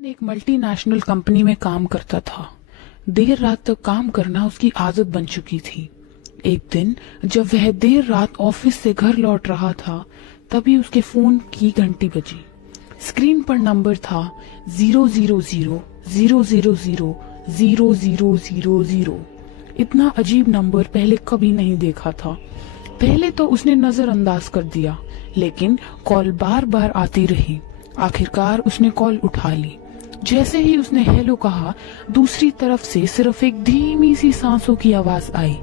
एक multinational company में काम करता था। देर रात तक काम करना उसकी आदत बन चुकी थी। एक दिन जब वह देर रात ऑफिस से घर लौट रहा था, तभी उसके फोन की घंटी बजी। स्क्रीन पर नंबर था 000000000। इतना अजीब नंबर पहले कभी नहीं देखा था। पहले तो उसने नजरअंदाज कर दिया, लेकिन कॉल बार बार आती रही। आखिरकार उसने कॉल उठा ली। जैसे ही उसने हेलो कहा, दूसरी तरफ से सिर्फ एक धीमी सी सांसों की आवाज आई।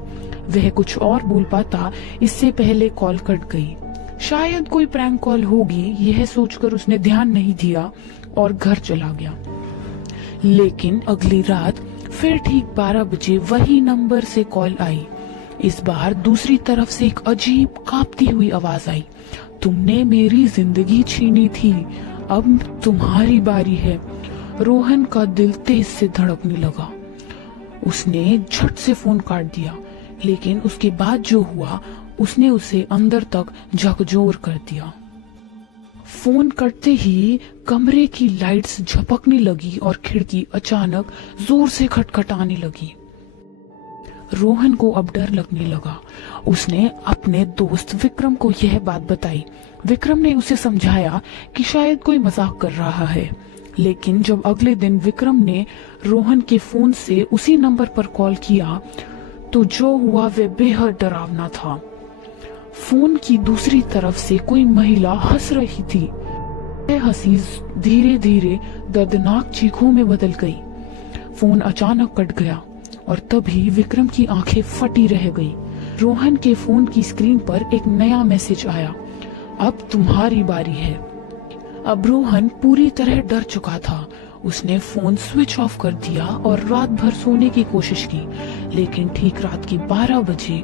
वह कुछ और बोल पाता इससे पहले कॉल कट गई। शायद कोई प्रैंक कॉल होगी, यह सोचकर उसने ध्यान नहीं दिया और घर चला गया। लेकिन अगली रात फिर ठीक 12 बजे वही नंबर से कॉल आई। इस बार दूसरी तरफ से एक अजीब कांपती हुई आवाज आई। तुमने मेरी जिंदगी छीनी थी, अब तुम्हारी बारी है। रोहन का दिल तेज से धड़कने लगा। उसने झट से फोन काट दिया, लेकिन उसके बाद जो हुआ उसने उसे अंदर तक झकझोर कर दिया। फोन कटते ही कमरे की लाइट्स झपकने लगी और खिड़की अचानक जोर से खटखटाने लगी। रोहन को अब डर लगने लगा। उसने अपने दोस्त विक्रम को यह बात बताई। विक्रम ने उसे समझाया कि शायद कोई मजाक कर रहा है। लेकिन जब अगले दिन विक्रम ने रोहन के फोन से उसी नंबर पर कॉल किया, तो जो हुआ वह बेहद डरावना था। फोन की दूसरी तरफ से कोई महिला हंस रही थी। वह हंसी धीरे धीरे दर्दनाक चीखों में बदल गई। फोन अचानक कट गया और तभी विक्रम की आंखें फटी रह गई। रोहन के फोन की स्क्रीन पर एक नया मैसेज आया, अब तुम्हारी बारी है। अब रोहन पूरी तरह डर चुका था। उसने फोन स्विच ऑफ कर दिया और रात भर सोने की कोशिश की, लेकिन ठीक रात के 12 बजे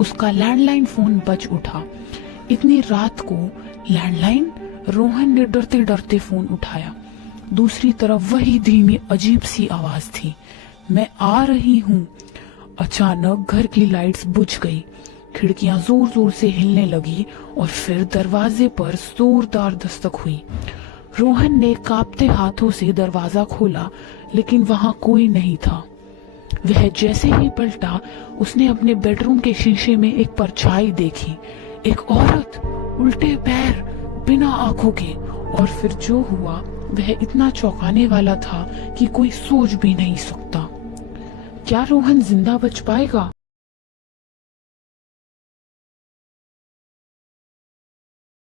उसका लैंडलाइन फोन बज उठा। इतनी रात को लैंडलाइन? रोहन ने डरते डरते फोन उठाया। दूसरी तरफ वही धीमी अजीब सी आवाज थी, मैं आ रही हूँ। अचानक घर की लाइट्स बुझ गई, खिड़कियां जोर जोर से हिलने लगी और फिर दरवाजे पर जोरदार दस्तक हुई। रोहन ने कांपते हाथों से दरवाजा खोला, लेकिन वहां कोई नहीं था। वह जैसे ही पलटा, उसने अपने बेडरूम के शीशे में एक परछाई देखी। एक औरत, उल्टे पैर, बिना आंखों के। और फिर जो हुआ वह इतना चौंकाने वाला था कि कोई सोच भी नहीं सकता। क्या रोहन जिंदा बच पाएगा?